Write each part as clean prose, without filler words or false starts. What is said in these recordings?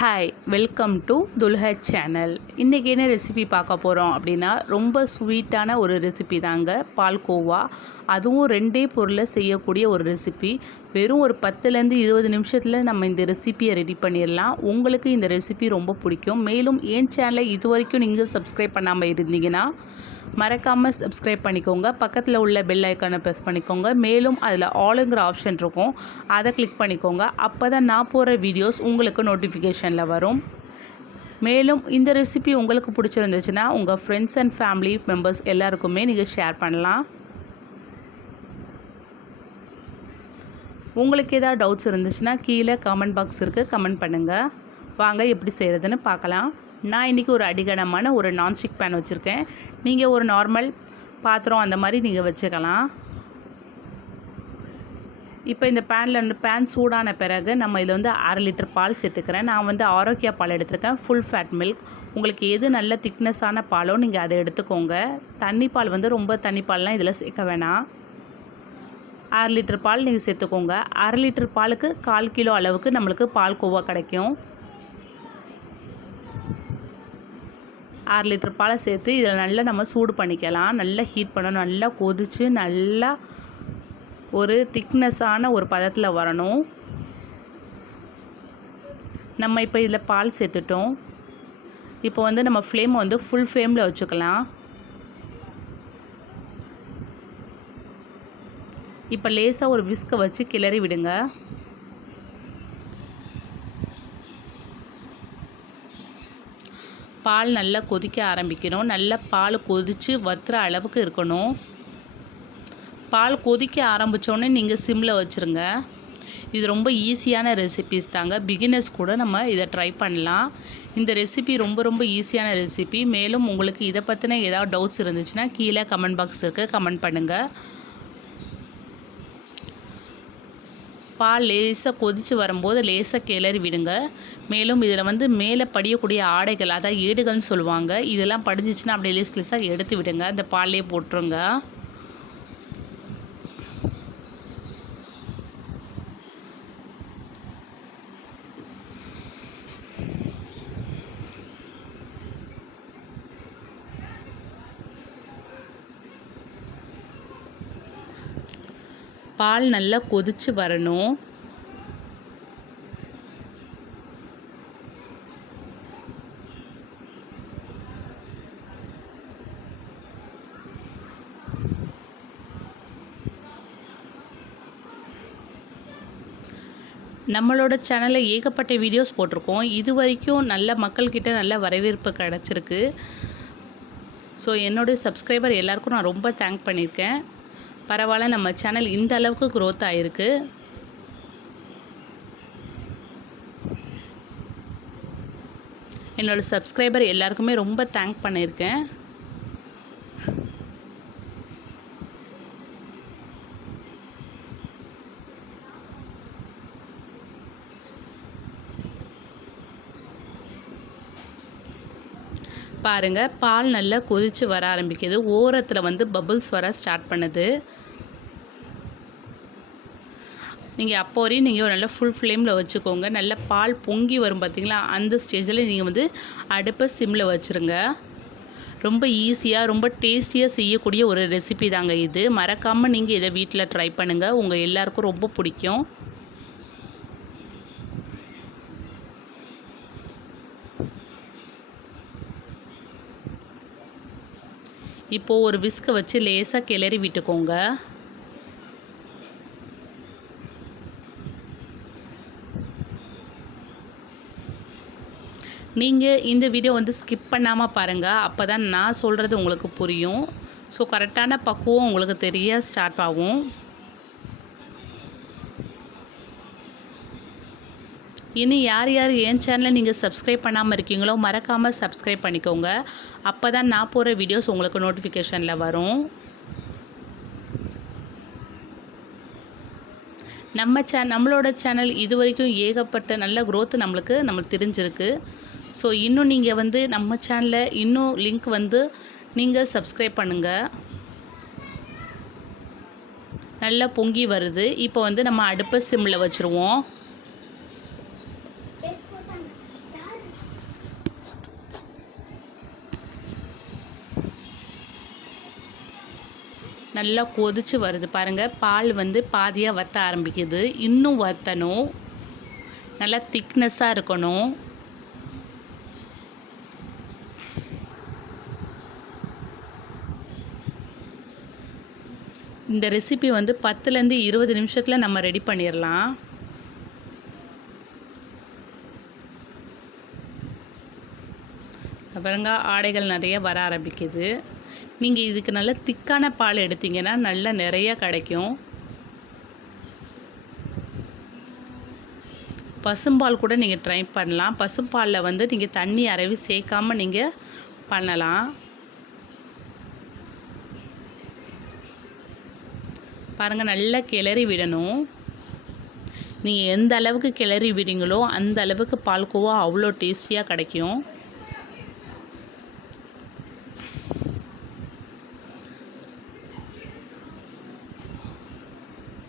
Hi welcome to துல்ஹா channel. இன்றைக்கி என்ன ரெசிபி பார்க்க போகிறோம் அப்படின்னா, ரொம்ப ஸ்வீட்டான ஒரு ரெசிபி தாங்க பால்கோவா. அதுவும் ரெண்டே பொருளில் செய்யக்கூடிய ஒரு ரெசிபி. வெறும் ஒரு 10லேருந்து 20 நிமிஷத்தில் நம்ம இந்த ரெசிபியை ரெடி பண்ணிடலாம். உங்களுக்கு இந்த ரெசிபி ரொம்ப பிடிக்கும். மேலும் என் சேனலை இது வரைக்கும் நீங்கள் சப்ஸ்கிரைப் பண்ணாமல் இருந்தீங்கன்னா மறக்காமல் சப்ஸ்கிரைப் பண்ணிக்கோங்க. பக்கத்தில் உள்ள பெல் ஐக்கானை ப்ரெஸ் பண்ணிக்கோங்க. மேலும் அதில் ஆளுங்கிற ஆப்ஷன் இருக்கும், அதை கிளிக் பண்ணிக்கோங்க. அப்போ தான் நான் போகிற வீடியோஸ் உங்களுக்கு நோட்டிஃபிகேஷனில் வரும். மேலும் இந்த ரெசிபி உங்களுக்கு பிடிச்சிருந்துச்சுன்னா உங்கள் ஃப்ரெண்ட்ஸ் அண்ட் ஃபேமிலி மெம்பர்ஸ் எல்லாருக்குமே நீங்கள் ஷேர் பண்ணலாம். உங்களுக்கு ஏதாவது டவுட்ஸ் இருந்துச்சுன்னா கீழே கமெண்ட் பாக்ஸ் இருக்குது, கமெண்ட் பண்ணுங்கள். வாங்க எப்படி செய்கிறதுன்னு பார்க்கலாம். நான் இன்றைக்கி ஒரு அடிகனமான ஒரு நான்ஸ்டிக் பேன் வச்சுருக்கேன். நீங்கள் ஒரு நார்மல் பாத்திரம் அந்த மாதிரி நீங்கள் வச்சுக்கலாம். இப்போ இந்த பேன் சூடான பிறகு நம்ம இதில் வந்து 1/2 லிட்டர் பால் சேர்த்துக்கிறேன். நான் வந்து ஆரோக்கியா பால் எடுத்துருக்கேன், ஃபுல் ஃபேட் மில்க். உங்களுக்கு எது நல்ல திக்னஸான பாலோ நீங்கள் அதை எடுத்துக்கோங்க. தண்ணி பால் வந்து ரொம்ப தண்ணி பால்லாம் இதில் சேர்க்க வேணாம். 1/2 லிட்டர் பால் நீங்கள் சேர்த்துக்கோங்க. 1/2 லிட்டர் பாலுக்கு 1/4 கிலோ அளவுக்கு நம்மளுக்கு பால்கோவா கிடைக்கும். 1/2 லிட்டர் பாலை சேர்த்து இதில் நல்லா நம்ம சூடு பண்ணிக்கலாம். நல்லா ஹீட் பண்ணணும். நல்லா கொதித்து நல்லா ஒரு திக்னஸான ஒரு பதத்தில் வரணும். நம்ம இப்போ இதில் பால் சேர்த்துட்டோம். இப்போ வந்து நம்ம ஃப்ளேமை வந்து ஃபுல் ஃப்ளேமில் வச்சுக்கலாம். இப்போ லேசாக ஒரு விஸ்கை வச்சு கிளறி விடுங்க. பால் நல்லா கொதிக்க ஆரம்பிக்கணும். நல்லா பால் கொதித்து வத்துற அளவுக்கு இருக்கணும். பால் கொதிக்க ஆரம்பித்தோடனே நீங்கள் சிம்மில் வச்சுருங்க. இது ரொம்ப ஈஸியான ரெசிபீஸ் தாங்க. பிகினர்ஸ் கூட நம்ம இதை ட்ரை பண்ணலாம். இந்த ரெசிபி ரொம்ப ரொம்ப ஈஸியான ரெசிபி. மேலும் உங்களுக்கு இதை பற்றின ஏதாவது டவுட்ஸ் இருந்துச்சுன்னா கீழே கமெண்ட் பாக்ஸ் இருக்குது, கமெண்ட் பண்ணுங்கள். பால் லேசாக கொதித்து வரும்போது லேசாக கிளறி விடுங்க. மேலும் இதில் வந்து மேலே படியக்கூடிய ஆடைகள், அதாவது ஏடுகள்னு சொல்லுவாங்க, இதெல்லாம் படிஞ்சிச்சுன்னா அப்படியே லேசாக எடுத்து விடுங்க. அந்த பால்லே போட்டுருங்க. பால் நல்லா கொதித்து வரணும். நம்மளோட சேனலில் ஏகப்பட்ட வீடியோஸ் போட்டிருக்கோம். இது வரைக்கும் நல்ல மக்கள்கிட்ட நல்ல வரவேற்பு கிடச்சிருக்கு. ஸோ என்னுடைய சப்ஸ்கிரைபர் எல்லாருக்கும் நான் ரொம்ப தேங்க் பண்ணியிருக்கேன். பரவாயில்ல, நம்ம சேனல் இந்த அளவுக்கு க்ரோத் ஆகிருக்கு. என்னோடய சப்ஸ்கிரைபர் எல்லாருக்குமே ரொம்ப தேங்க் பண்ணியிருக்கேன். பாருங்கள், பால் நல்லா கொதித்து வர ஆரம்பிக்குது. ஓரத்தில் வந்து பபுள்ஸ் வர ஸ்டார்ட் பண்ணுது. நீங்கள் அப்போ வரையும் நீங்கள் நல்லா ஃபுல் ஃப்ளேமில் வச்சுக்கோங்க. நல்லா பால் பொங்கி வரும் பார்த்திங்களா, அந்த ஸ்டேஜில் நீங்கள் வந்து அடுப்பை சிம்மில் வச்சுருங்க. ரொம்ப ஈஸியாக ரொம்ப டேஸ்டியாக செய்யக்கூடிய ஒரு ரெசிபி தாங்க இது. மறக்காமல் நீங்கள் இதை வீட்டில் ட்ரை பண்ணுங்கள். உங்கள் எல்லாருக்கும் ரொம்ப பிடிக்கும். இப்போது ஒரு விஸ்கை வச்சு லேசாக கிளறி விட்டுக்கோங்க. நீங்கள் இந்த வீடியோ வந்து ஸ்கிப் பண்ணாமல் பாருங்கள். அப்போ தான் நான் சொல்கிறது உங்களுக்கு புரியும். ஸோ கரெக்டான பக்குவம் உங்களுக்கு தெரிய ஸ்டார்ட் ஆகும். இனி யார் யார் என் சேனலை நீங்கள் சப்ஸ்கிரைப் பண்ணாமல் இருக்கீங்களோ மறக்காமல் சப்ஸ்கிரைப் பண்ணிக்கோங்க. அப்போ தான் நான் போகிற வீடியோஸ் உங்களுக்கு நோட்டிஃபிகேஷனில் வரும். நம்மளோட சேனல் இது வரைக்கும் ஏகப்பட்ட நல்ல க்ரோத் நம்மளுக்கு தெரிஞ்சிருக்கு. ஸோ இன்னும் நீங்கள் வந்து நம்ம சேனலில் இன்னும் லிங்க் வந்து நீங்கள் சப்ஸ்கிரைப் பண்ணுங்கள். நல்லா பொங்கி வருது. இப்போ வந்து நம்ம அடுப்பை சிம்மில் வச்சுருவோம். நல்லா கொதிச்சு வருது பாருங்கள். பால் வந்து பாதியாக வற்ற ஆரம்பிக்குது. இன்னும் வற்றணும். நல்லா திக்னஸாக இருக்கணும். இந்த ரெசிபி வந்து 10லேருந்து 20 நிமிஷத்தில் நம்ம ரெடி பண்ணிடலாம். பாருங்க, ஆடைகள் நிறைய வர ஆரம்பிக்குது. நீங்கள் இதுக்கு நல்ல திக்கான பால் எடுத்தீங்கன்னா நல்லா நிறைய கிடைக்கும். பசும்பால் கூட நீங்கள் ட்ரை பண்ணலாம். பசும்பாலில் வந்து நீங்கள் தண்ணி அறவி சேர்க்காமல் நீங்கள் பண்ணலாம். பாருங்கள், நல்லா கிளறி விடணும். நீங்கள் எந்த அளவுக்கு கிளறி விடுங்களோ அந்த அளவுக்கு பால்கோவா அவ்வளோ டேஸ்டியாக கிடைக்கும்.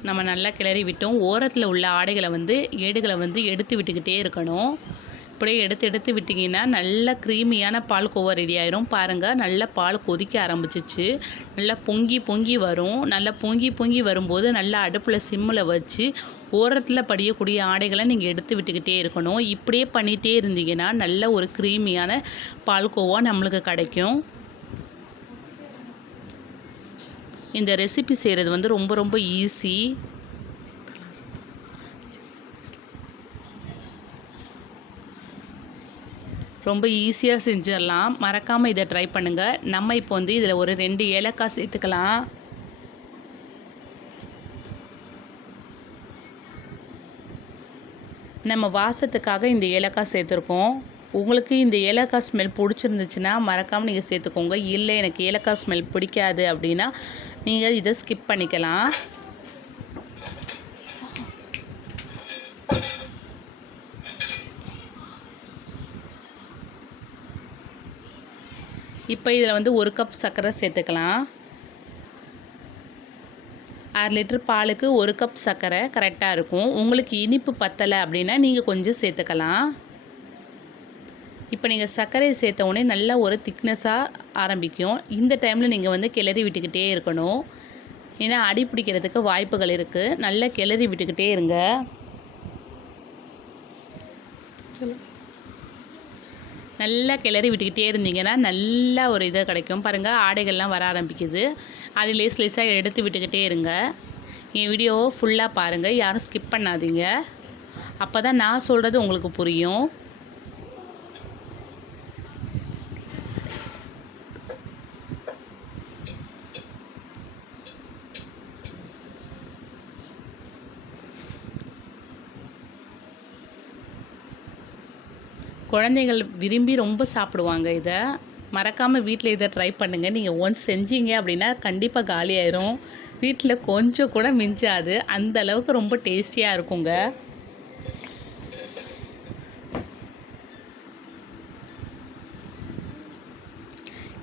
நம்ம நல்லா கிளறி விட்டோம். ஓரத்தில் உள்ள ஏடுகளை வந்து எடுத்து விட்டுக்கிட்டே இருக்கணும். இப்படியே எடுத்து விட்டிங்கன்னா நல்லா க்ரீமியான பால்கோவா ரெடி ஆயிரும். பாருங்கள், நல்லா பால் கொதிக்க ஆரம்பிச்சிச்சு. நல்லா பொங்கி வரும். நல்லா பொங்கி வரும்போது நல்லா அடுப்பில் சிம்மில் வச்சு ஓரத்தில் படியக்கூடிய ஆடைகளை நீங்கள் எடுத்து விட்டுக்கிட்டே இருக்கணும். இப்படியே பண்ணிகிட்டே இருந்தீங்கன்னா நல்ல ஒரு க்ரீமியான பால்கோவா நம்மளுக்கு கிடைக்கும். இந்த ரெசிபி செய்கிறது வந்து ரொம்ப ஈஸி. ரொம்ப ஈஸியாக செஞ்சிடலாம். மறக்காமல் இதை ட்ரை பண்ணுங்கள். நம்ம இப்போ வந்து இதில் ஒரு 2 ஏலக்காய் சேர்த்துக்கலாம். நம்ம வாசத்துக்காக இந்த ஏலக்காய் சேர்த்துருக்கோம். உங்களுக்கு இந்த ஏலக்காய் ஸ்மெல் பிடிச்சிருந்துச்சுன்னா மறக்காமல் நீங்கள் சேர்த்துக்கோங்க. இல்லை எனக்கு ஏலக்காய் ஸ்மெல் பிடிக்காது அப்படின்னா நீங்கள் இதை ஸ்கிப் பண்ணிக்கலாம். இப்போ இதில் வந்து 1 கப் சர்க்கரை சேர்த்துக்கலாம். 1/2 லிட்டர் பாலுக்கு 1 கப் சர்க்கரை கரெக்டாக இருக்கும். உங்களுக்கு இனிப்பு பத்தலை அப்படின்னா நீங்கள் கொஞ்சம் சேர்த்துக்கலாம். இப்போ நீங்கள் சர்க்கரையை சேர்த்த உடனே நல்லா ஒரு திக்னஸாக ஆரம்பிக்கும். இந்த டைமில் நீங்கள் வந்து கிளறி விட்டுக்கிட்டே இருக்கணும். ஏன்னா அடி பிடிக்கிறதுக்கு வாய்ப்புகள் இருக்குது. நல்லா கிளறி விட்டுக்கிட்டே இருங்க. நல்லா கிளறி விட்டுக்கிட்டே இருந்தீங்கன்னா நல்லா ஒரு இதை கிடைக்கும். பாருங்கள், ஆடைகள்லாம் வர ஆரம்பிக்குது. அது லேஸாக எடுத்து விட்டுக்கிட்டே இருங்க. என் வீடியோவை ஃபுல்லாக பாருங்கள். யாரும் ஸ்கிப் பண்ணாதீங்க. அப்போ தான் நான் சொல்கிறது உங்களுக்கு புரியும். குழந்தைகள் விரும்பி ரொம்ப சாப்பிடுவாங்க இதை. மறக்காமல் வீட்டில் இதை ட்ரை பண்ணுங்கள். நீங்கள் ஒன்ஸ் செஞ்சீங்க அப்படின்னா கண்டிப்பாக காலி ஆயிரும். வீட்டில் கொஞ்சம் கூட மிஞ்சாது. அந்த அளவுக்கு ரொம்ப டேஸ்டியாக இருக்குங்க.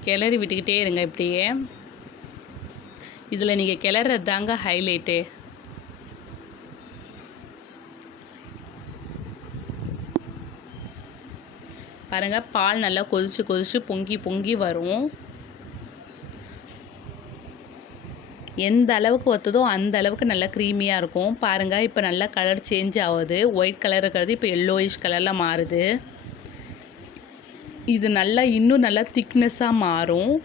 கிளறி விட்டுக்கிட்டே இருங்க. இப்படியே இதில் நீங்கள் கிளறது தாங்க ஹைலைட்டு. பாருங்கள், பால் நல்லா கொதிச்சு பொங்கி வரும். எந்த அளவுக்கு வற்றுதோ அந்த அளவுக்கு நல்லா க்ரீமியாக இருக்கும். பாருங்கள், இப்போ நல்லா கலர் சேஞ்ச் ஆகுது. ஒயிட் கலர் இருக்கிறது இப்போ எல்லோயிஷ் கலரில் மாறுது. இது நல்லா இன்னும் நல்லா திக்னஸாக மாறும்.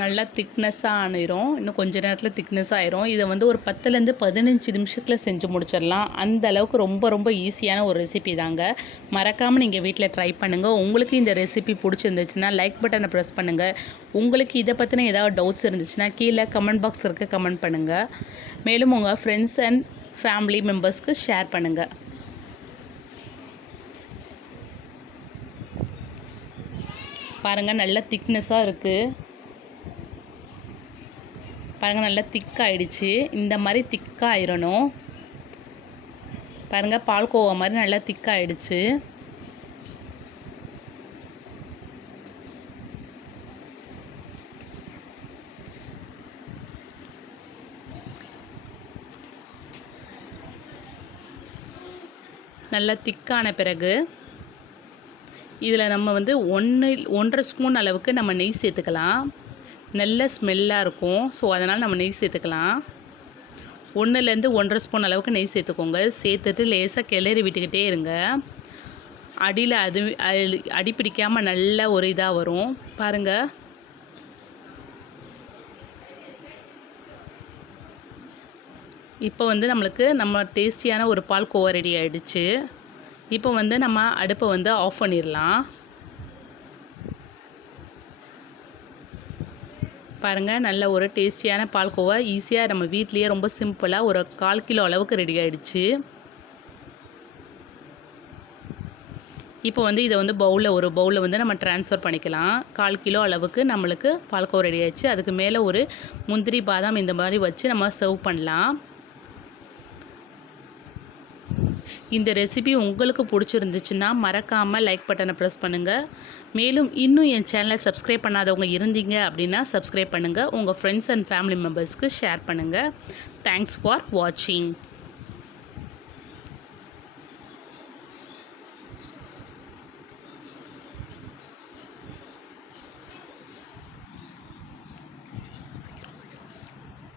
நல்லா திக்னஸாக ஆயிரும். இன்னும் கொஞ்சம் நேரத்தில் திக்னஸாக ஆயிரும். இதை வந்து ஒரு 10லேருந்து 15 நிமிஷத்தில் செஞ்சு முடிச்சிடலாம். அந்த அளவுக்கு ரொம்ப ஈஸியான ஒரு ரெசிபி தாங்க. மறக்காமல் நீங்கள் வீட்டில் ட்ரை பண்ணுங்கள். உங்களுக்கு இந்த ரெசிபி பிடிச்சிருந்துச்சுன்னா லைக் பட்டனை ப்ரெஸ் பண்ணுங்கள். உங்களுக்கு இதை பற்றின ஏதாவது டவுட்ஸ் இருந்துச்சுன்னா கீழே கமெண்ட் பாக்ஸ் இருக்க கமெண்ட் பண்ணுங்கள். மேலும் உங்கள் ஃப்ரெண்ட்ஸ் அண்ட் ஃபேமிலி மெம்பர்ஸ்க்கு ஷேர் பண்ணுங்கள். பாருங்கள், நல்லா திக்னஸாக இருக்குது. பாருங்கள், நல்லா திக்காயிடுச்சு. இந்த மாதிரி திக்காயிடணும். பாருங்கள், பால்கோவா மாதிரி நல்லா திக்காயிடுச்சு. நல்லா திக்கான பிறகு இதில் நம்ம வந்து 1.5 ஸ்பூன் அளவுக்கு நம்ம நெய் சேர்த்துக்கலாம். நல்ல ஸ்மெல்லாக இருக்கும். ஸோ அதனால் நம்ம நெய் சேர்த்துக்கலாம். 1லேருந்து 1.5 ஸ்பூன் அளவுக்கு நெய் சேர்த்துக்கோங்க. சேர்த்துட்டு லேசாக கிளறி விட்டுக்கிட்டே இருங்க. அடியில் அடி பிடிக்காமல் நல்ல ஒரு இதாக வரும் பாருங்கள். இப்போ வந்து நம்மளுக்கு டேஸ்டியான ஒரு பால்கோவா ரெடி ஆகிடுச்சு. இப்போ வந்து நம்ம அடுப்பை வந்து ஆஃப் பண்ணிடலாம். பாருங்கள், நல்ல ஒரு டேஸ்டியான பால்கோவா ஈஸியாக நம்ம வீட்லேயே ரொம்ப சிம்பிளாக ஒரு 1/4 கிலோ அளவுக்கு ரெடி ஆகிடுச்சு. இப்போ வந்து இதை வந்து ஒரு பவுலில் வந்து நம்ம ட்ரான்ஸ்ஃபர் பண்ணிக்கலாம். 1/4 கிலோ அளவுக்கு நம்மளுக்கு பால்கோவா ரெடி ஆகிடுச்சு. அதுக்கு மேலே ஒரு முந்திரி பாதாம் இந்த மாதிரி வச்சு நம்ம சர்வ் பண்ணலாம். இந்த ரெசிபி உங்களுக்கு பிடிச்சிருந்துச்சுன்னா மறக்காமல் லைக் பட்டனை ப்ரெஸ் பண்ணுங்கள். மேலும் இன்னும் என் சேனலை சப்ஸ்கிரைப் பண்ணாதவங்க இருந்தீங்க அப்படின்னா சப்ஸ்கிரைப் பண்ணுங்கள். உங்கள் ஃப்ரெண்ட்ஸ் அண்ட் ஃபேமிலி மெம்பர்ஸ்க்கு ஷேர் பண்ணுங்கள். தேங்க்ஸ் ஃபார் வாட்சிங்.